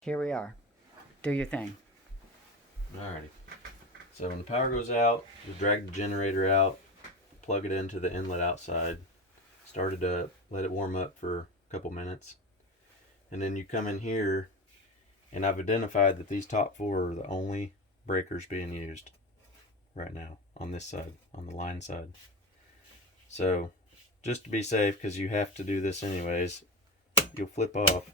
Here we are. Do your thing. Alrighty. So when the power goes out, you drag the generator out, plug it into the inlet outside, start it up, let it warm up for a couple minutes, and then you come in here, and I've identified that these top four are the only breakers being used right now on this side, on the line side. So just to be safe, because you have to do this anyways, you'll flip off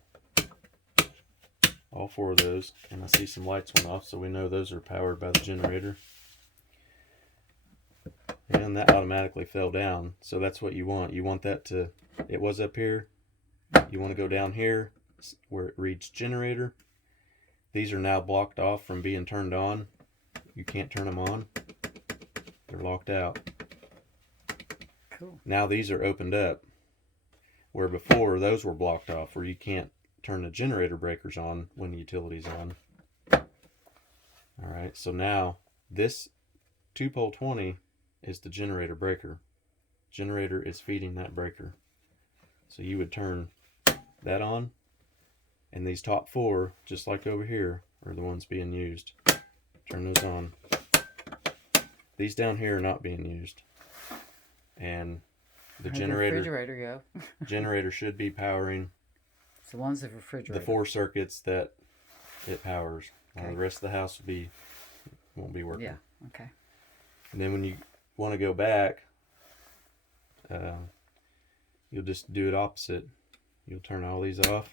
all four of those, and I see some lights went off, so we know those are powered by the generator. And that automatically fell down, so that's what you want. You want that to, it was up here, you want to go down here where it reads generator. These are now blocked off from being turned on. You can't turn them on. They're locked out. Cool. Now these are opened up, where before those were blocked off, where you can't turn the generator breakers on when the utility's on. Alright, so now this 2-pole 20 is the generator breaker. Generator is feeding that breaker. So you would turn that on, and these top four, just like over here, are the ones being used. Turn those on. These down here are not being used. And the refrigerator go. generator should be powering It's the ones of refrigerator. the 4 circuits that it powers. Okay. The rest of the house won't be working. Yeah. Okay. And then when you want to go back, you'll just do it opposite. You'll turn all these off.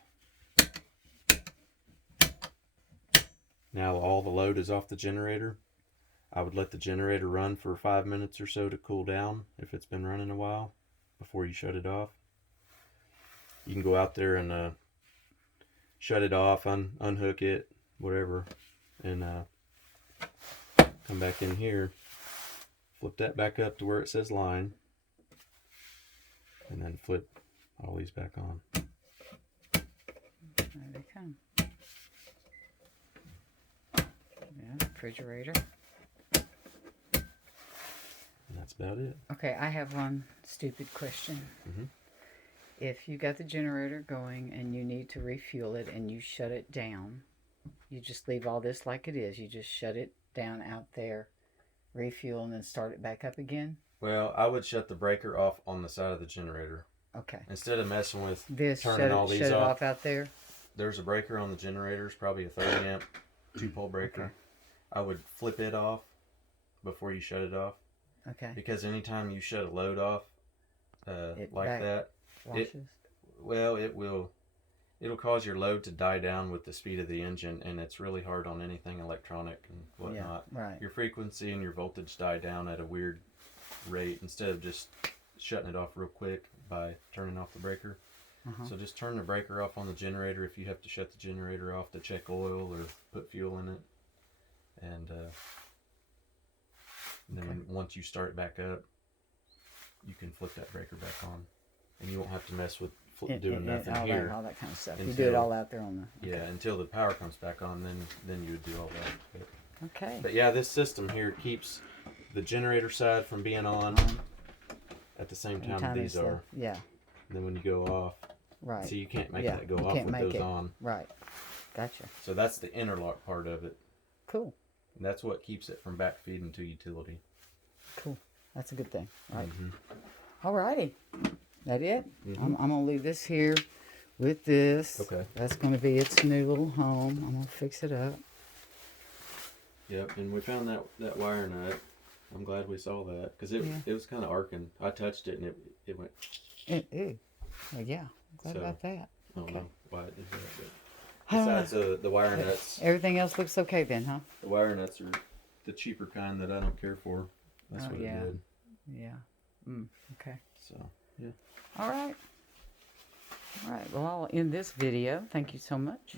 Now all the load is off the generator. I would let the generator run for 5 minutes or so to cool down if it's been running a while before you shut it off. You can go out there and shut it off, unhook it, whatever, and come back in here, flip that back up to where it says line, and then flip all these back on. There they come. Yeah, refrigerator. And that's about it. Okay, I have one stupid question. Mhm. If you got the generator going and you need to refuel it and you shut it down, you just leave all this like it is. You just shut it down out there, refuel, and then start it back up again? Well, I would shut the breaker off on the side of the generator. Okay. Instead of messing with This, turning all these shut it off. off out there? There's a breaker on the generators, probably a 30 amp 2-pole breaker. Okay. I would flip it off before you shut it off, Okay. because anytime you shut a load off like that, Washes? it'll cause your load to die down with the speed of the engine, and it's really hard on anything electronic and whatnot. Yeah, right. Your frequency and your voltage die down at a weird rate instead of just shutting it off real quick by turning off the breaker. Uh-huh. So just turn the breaker off on the generator if you have to shut the generator off to check oil or put fuel in it. And then once you start it back up, you can flip that breaker back on. And you won't have to mess with doing nothing all here. all that kind of stuff. You do it all out there on the... Yeah, until the power comes back on, then you would do all that. Okay. But yeah, this system here keeps the generator side from being on at the same time these are. Yeah. And then when you go off, Right. so you can't make that go off with those on. Right. Gotcha. So that's the interlock part of it. Cool. And that's what keeps it from back feeding to utility. Cool. That's a good thing. Right. Mm-hmm. All righty. That it? Mm-hmm. I'm going to leave this here with this. Okay. That's going to be its new little home. I'm going to fix it up. Yep, and we found that wire nut. I'm glad we saw that, because it was kind of arcing. I touched it and it went. Ew. Well, yeah. Glad about that. I don't Okay. know why it did that, but besides the wire nuts, Everything else looks okay then, huh? the wire nuts are the cheaper kind that I don't care for. That's what yeah. it did. Yeah. Okay. So yeah. All right. All right. Well, I'll end this video. Thank you so much.